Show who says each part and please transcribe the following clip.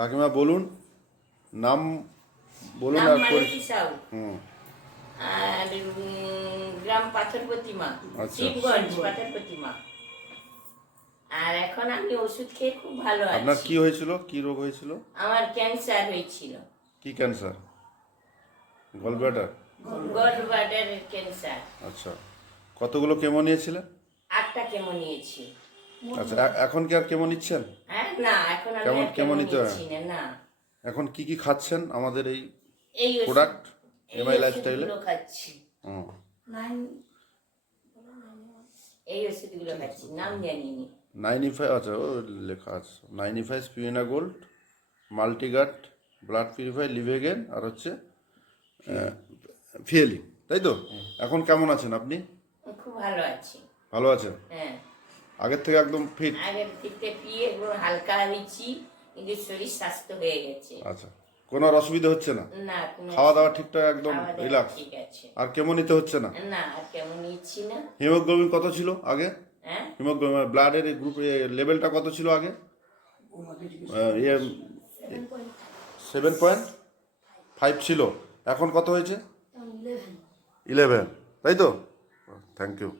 Speaker 1: কাকিমা বলুন নাম বলুন আর
Speaker 2: মালতী
Speaker 1: পরি- হুম।
Speaker 2: আর গ্রাম পাথর প্রতিমা
Speaker 1: আচ্ছা।
Speaker 2: শিবগঞ্জ পাথর প্রতিমা। আর এখন আমি ওষুধ খেয়ে খুব ভালো
Speaker 1: আপনার
Speaker 2: আছি।
Speaker 1: কি হয়েছিল? কি রোগ হয়েছিল?
Speaker 2: আমার ক্যান্সার হয়েছিল।
Speaker 1: কি ক্যান্সার? গলব্লাডার?
Speaker 2: গড ব্লাডারের ক্যান্সার।
Speaker 1: আচ্ছা। কতগুলো কেমো নিয়েছিলেন?
Speaker 2: আটটা কেমো নিয়েছি।
Speaker 1: আচ্ছা এখন কি আর কেমো নিচ্ছেন?
Speaker 2: হ্যাঁ না এখন আমি
Speaker 1: কেমন-
Speaker 2: আর
Speaker 1: কেমো
Speaker 2: কেমো
Speaker 1: নিতে
Speaker 2: না।
Speaker 1: এখন কি কি খাচ্ছেন আমাদের এই
Speaker 2: এই
Speaker 1: প্রোডাক্ট এমআই লাইফস্টাইলে
Speaker 2: খাচ্ছি।
Speaker 1: হুম
Speaker 2: এই ওষুধগুলো খাচ্ছি নাম জানিনি।
Speaker 1: নাইনটি ফাইভ আচ্ছা ও লেখা আছে। নাইনটি ফাইভ স্পিরিনা গোল্ড মাল্টিগাট ব্লাড পিউরিফাই লিভেগেন আর হচ্ছে ফিয়েলি তাই তো? এখন কেমন আছেন আপনি?
Speaker 2: খুব ভালো আছি।
Speaker 1: ভালো আছেন?
Speaker 2: হ্যাঁ।
Speaker 1: আগের থেকে একদম ফিট
Speaker 2: আগের থেকে পিয়ে একদম হালকা হয়েছি কিন্তু শরীর স্বাস্থ্য হয়ে গেছে।
Speaker 1: আচ্ছা কোনো আর অসুবিধা হচ্ছে না?
Speaker 2: না কোনো
Speaker 1: খাওয়া দাওয়া ঠিকঠাক একদম রিল্যাক্স
Speaker 2: ঠিক আছে।
Speaker 1: আর কেমন নিতে হচ্ছে না?
Speaker 2: না আর কেমন নিচ্ছি না?
Speaker 1: হিমোগ্লোবিন কত ছিল আগে?
Speaker 2: হ্যাঁ?
Speaker 1: হিমোগ্লোবিন ব্লাডের গ্রুপ লেভেলটা কত ছিল আগে? ইয়ে সেভেন পয়েন্ট ফাইভ ছিল। এখন কত হয়েছে? ইলেভেন তাই তো? Thank you